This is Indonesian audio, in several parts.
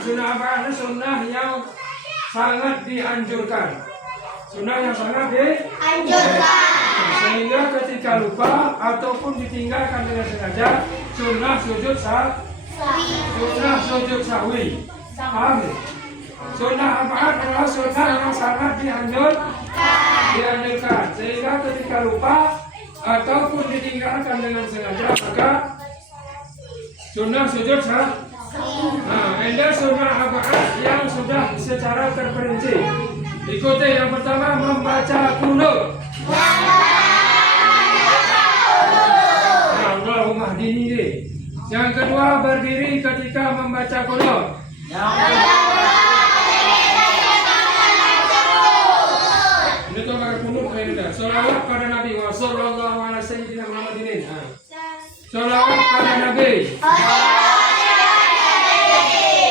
Sunnah apa? Sunnah yang sangat dianjurkan. Sunnah yang sangat dianjurkan. Sehingga ketika lupa ataupun ditinggalkan dengan sengaja, sunnah sujud sahwi. Paham? Sunnah apa adalah sunnah yang sangat dianjurkan. Sehingga ketika lupa ataupun ditinggalkan dengan sengaja, maka sunnah sujud sahwi. Nah, ada sunnah apa yang sudah secara terperinci. Ikuti yang pertama, membaca qunut. Allahumma hdini. Yang kedua, berdiri ketika membaca qunut. Ini tuh pakai qunut kayak Sholawat pada Nabi wa sallallahu ala sayyidina Muhammadin. Sholawat pada Nabi.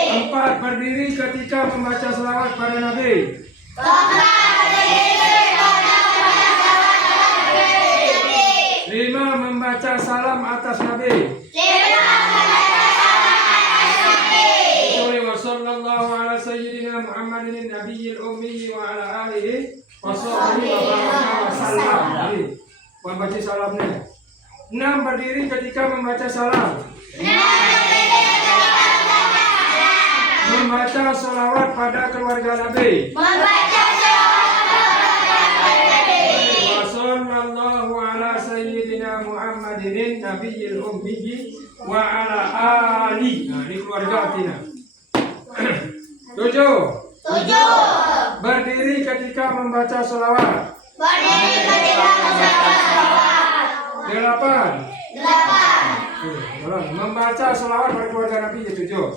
4. Berdiri ketika membaca sholawat pada Nabi. 5. Membaca salam atas Nabi. Wa sallallahu ala sayyidina Muhammadin nabiyil ummi wa ala alihi wa sahbihi wa sallam. Membaca salamnya. 6. Berdiri ketika membaca salam. Membaca sholawat pada keluarga Nabi. Wa sallallahu ala sayyidina Muhammadin nabiyil ummi wa ala ali. Nah, ini keluarga Atina. 7. Berdiri ketika membaca sholawat. 8. Membaca sholawat pada keluarga Nabi. 7. 8.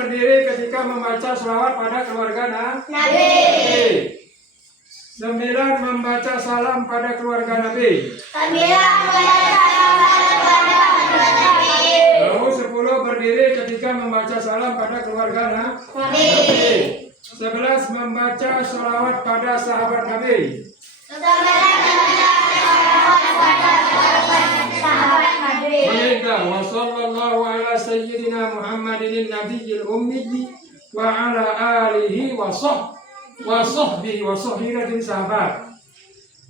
Berdiri ketika membaca sholawat pada keluarga Nabi. 9. Membaca salam pada keluarga Nabi. 10. Berdiri ketika membaca salam pada keluarga Nabi. 11. Membaca sholawat pada sahabat Nabi. 12. Wa sallallahu ala sayyidina Muhammadin nabiyil ummi wa ala alihi wa sahbihi dan sahabat.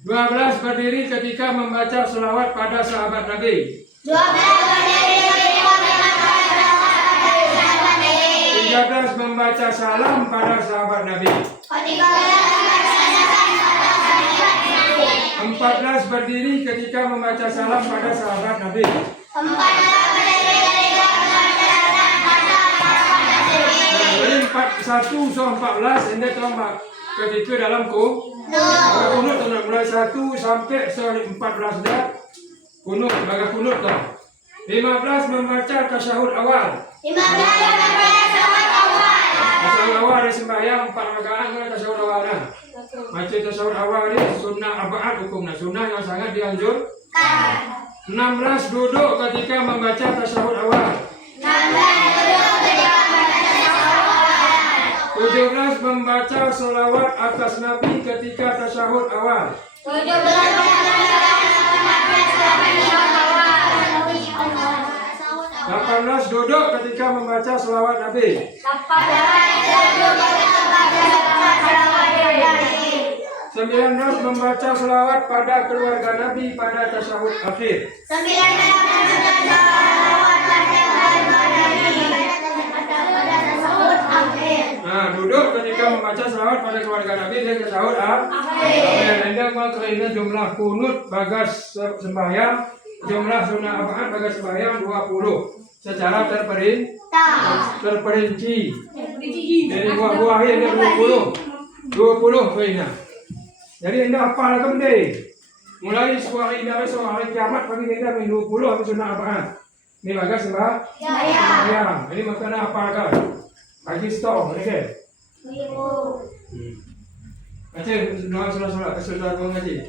12. Berdiri ketika membaca sholawat pada sahabat Nabi. 13. Membaca salam pada sahabat Nabi. 14. Berdiri ketika membaca salam pada sahabat Nabi. 1 sampai 14 ini tombak ketika dalam kunut mulai 1 sampai 14 dah kunut baga kunut dah. 15 membaca tasyahud awal. Tasyahud awal dari sembahyang 4 rakaat tasyahud awal dah. Baca tasyahud awal ni sunnah arba'at hukumnya, sunnah yang sangat dianjurkan. 16 duduk ketika membaca tasyahud awal. 17 membaca sholawat atas Nabi ketika tasyahud awal. 18 duduk ketika membaca sholawat Nabi. 19 membaca sholawat pada keluarga Nabi pada tasyahud akhir. 19 Nah, duduk ketika membaca sholawat pada keluarga Nabi dan tasyahud akhir. Anda mau kerana jumlah kunut bagas sembahyang, jumlah sunnah apaan bagas sembahyang 20 secara terperinci. Dari buah-buah ini ada 20 kena. Jadi anda hafal ke benda? Mulai hari ini hari kiamat pagi anda main 20 habis sunnah apaan? Ini bagas sembahyang. Ini makna hafalkan. Pagi stop, okey. Baca doa surah-surah kesudahan mengaji.